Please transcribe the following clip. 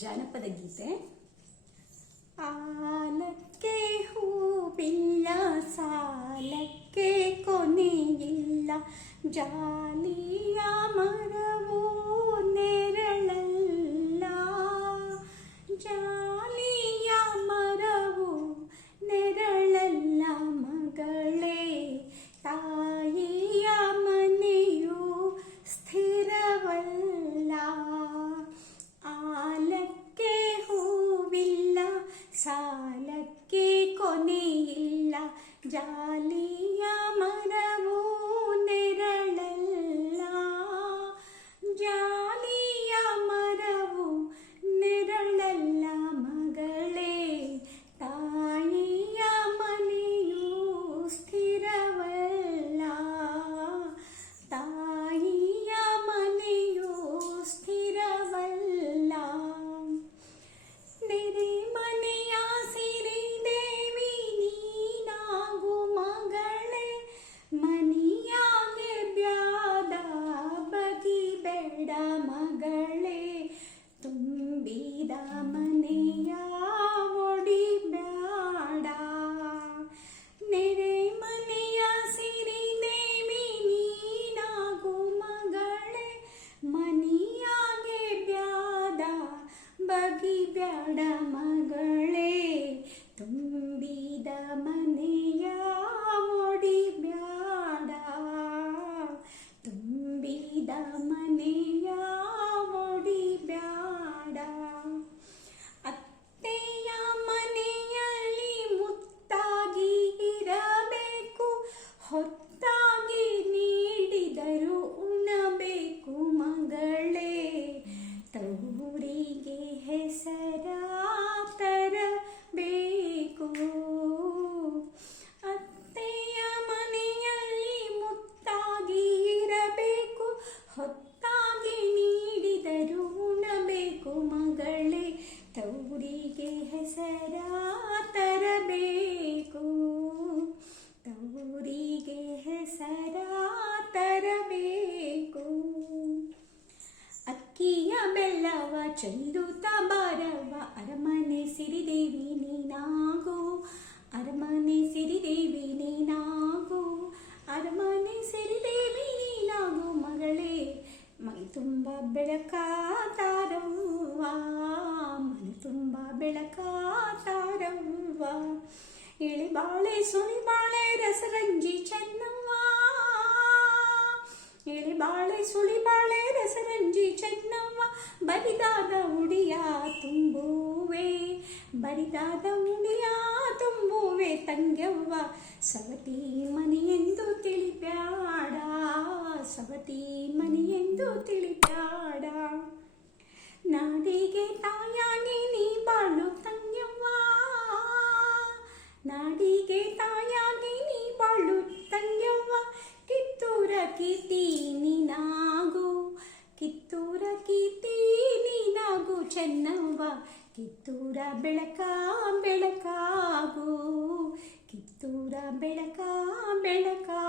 జానపద గీతే ఆలకే హూపిల్ల సాలకే కొనియిల్ల జాలియా जाल बगी ब्याडमागढ மெல்லவா செந்து தமாரவா அரமனை சிறிதேவி நீ நாகோ அரமனை சிறிதேவி நீ நாகோ அரமனை சிறிதேவி நீ நாகோ மகளே மை தும்பா பிளக்காதாரவா மனு தும்பா பிளக்காதாரவா இளிபாளை சுனிபாளை ரசரஞ்சி சென்னம்மா இளிபாளை சுனிபாளை ரசரஞ்சி சென்ன ಬರಿದಾದ ಉಡಿಯ ತುಂಬುವೆ ಬರಿದಾದ ಉಡಿಯ ತುಂಬುವೆ ತಂಗ್ಯವ್ವ ಸವತಿ ಮನಿ ಎಂದು ತಿಳಿಬ್ಯಾಡ ಸವತಿ ಮನಿ ಎಂದು ನಾಡಿಗೆ ನಾಡಿಗೆ ನೀ ಬಾಳು ತಂಗೆವ್ವ ನಾಡಿಗೆ ತಾಯ ಚೆನ್ನವ್ವ ಕಿತ್ತೂರ ಬೆಳಕ ಬೆಳಕಾಗು ಕಿತ್ತೂರ ಬೆಳಕ ಬೆಳಕಾ